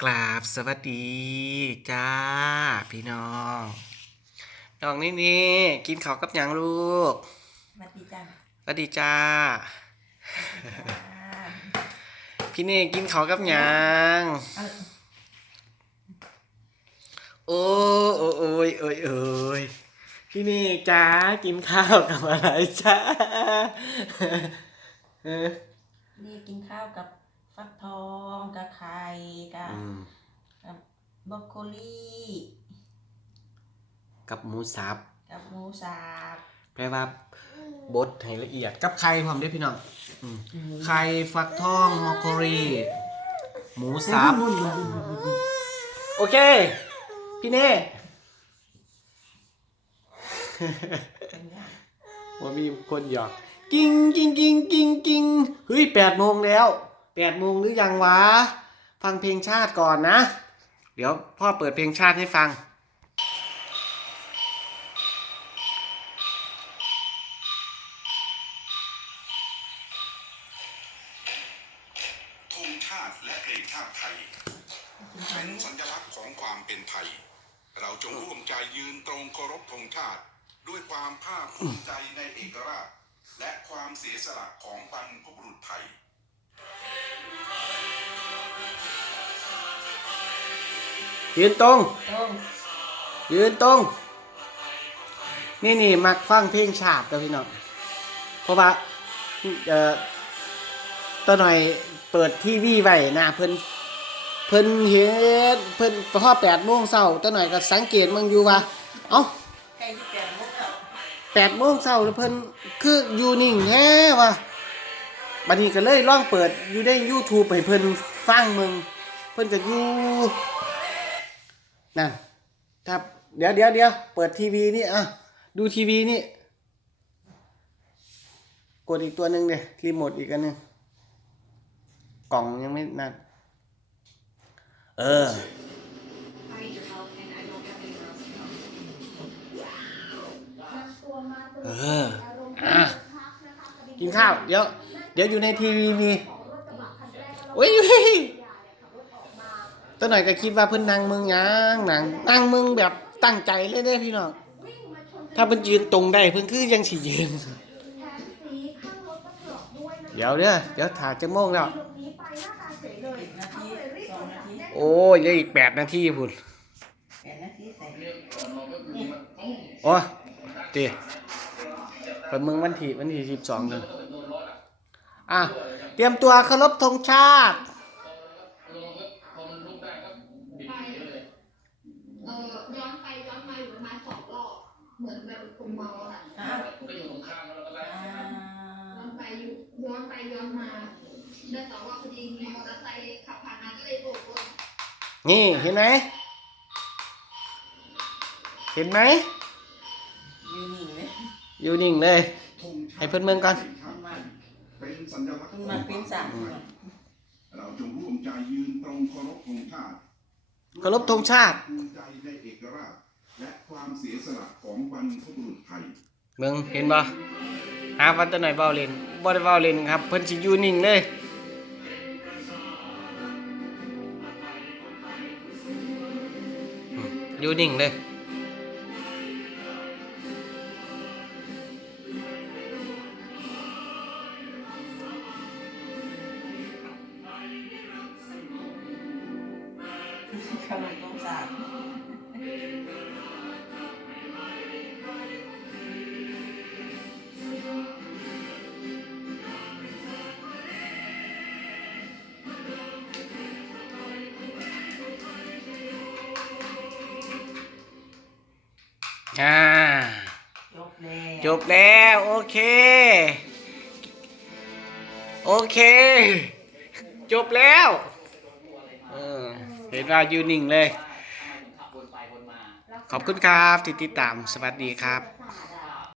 กราบสวัสดีจ้า พี่น้องน้องนี่นี่กินข้าวกับหยังลูกสวัสดีจ้าสวัสดีจ้า พี่เน่กินข้าวกับหยังเอาโอ้โอ้โอ้ยโอ้ยโอ้ยพี่เน่จ้ากินข้าวกับอะไรจ้า เออนี่กินข้าวกับ ฟักทองกับไข่กับอืมกับบรอกโคลีกับหมูสับกับหมูสับแปลว่าบดให้ละเอียดกับไข่พร้อมด้วยพี่น้องอืมไข่ฟักทองมอคโครีหมูสับโอเค พี่เน่ เป็นไงว่ามีคนหยอก กิ้งกิ้งกิ้งกิ้งกิ้งเฮ้ยแปดโมงแล้ว แปดโมงหรือยังวะ ฟังเพลงชาติก่อนนะ เดี๋ยวพ่อเปิดเพลงชาติให้ฟังธงชาติและเพลงชาติไทย เป็นสัญลักษณ์ของความเป็นไทย เราจงร่วมใจยืนตรงเคารพธงชาติ ด้วยความภาคภูมิใจในเอกราช และความเสียสละของบรรพบุรุษ ยืนตรงต้มยืนตรง นี่นี่มักฟังเพลงชาติเด้อพี่น้องเพราะว่าเอ่อตัวหน่อยเปิดทีวีไว้นะเพิ่นเพิ่นเห็นเพิ่นพอแปดโมงเช้าตัวหน่อยก็สังเกตมึงอยู่ว่า เอ้าไก่ที่แปดโมงแล้วแปดโมงเช้าแล้วเพิ่นคืออยู่นิ่งแท้ว่ะบัดนี้ก็เลยลองเปิดอยู่ใน YouTube ให้เพิ่นฟังมึง เพิ่นก็อยู่ นั่นครับเดี๋ยวเดี๋ยวเดี๋ยวเปิดทีวีนี่อะดูทีวีนี่ กดอีกตัวหนึ่งเดี๋ยรีโมทอีกอันหนึ่งกล่องยังไม่นั่นเออ I need your help and I don't have anywhere else to go. เอออะกินข้าว เดี๋ยว เดี๋ยวอยู่ในทีวีมีอุ้ยอุ้ย ตัวหน่อยก็คิดว่าเพิ่นนั่งมึงยังนั่งนั่งมึงแบบตั้งใจเลยเด้พี่น้องถ้าเพิ่นยืนตรงได้เพิ่นคือยังสิยืนเดี๋ยวเด้อเดี๋ยวถ่ายจะโมงแล้ว โอ้ยเลืออีกแปดนาทีพุ่นแปดนาทีใส่โอ้ตีเปิดมึงวันที่วันที่สิบสองเลยอะเตรียมตัวเคารพธงชาติ เหมือนแบบคนเมาอะอ้าวอ่าย้อนไปย้อนไปย้อนมาได้สองรอบพอดีมีมอเตอร์ไซค์ขับผ่านมาก็เลยโบกรถนี่เห็นไหม เห็นไหมอยู่นี่เลยอยู่นิ่งเลย ให้เพิ่อนเมืองก่อน มันมาเป็นสัญลักษณ์มันมาเป็นสามคนเราจงร่วมใจยืนตรงเคารพธงชาติเคารพธงชาติ ภูมิใจในเอกราช ความเสียสละของบรรพบุรุษไทยเมืองเห็นบ่หาวันตัวไหนอยเบาเล่นบ่ได้เบาเล่นครับ เพิ่นสิอยู่นิ่งเลยอืมอยู่นิ่งเลยขนมต้มสาม อ่าจบแล้วจบแล้วโอเค โอเค จบแล้วเออเห็นว่ายืนนิ่งเลย ขอบคุณครับที่ติดตามสวัสดีครับ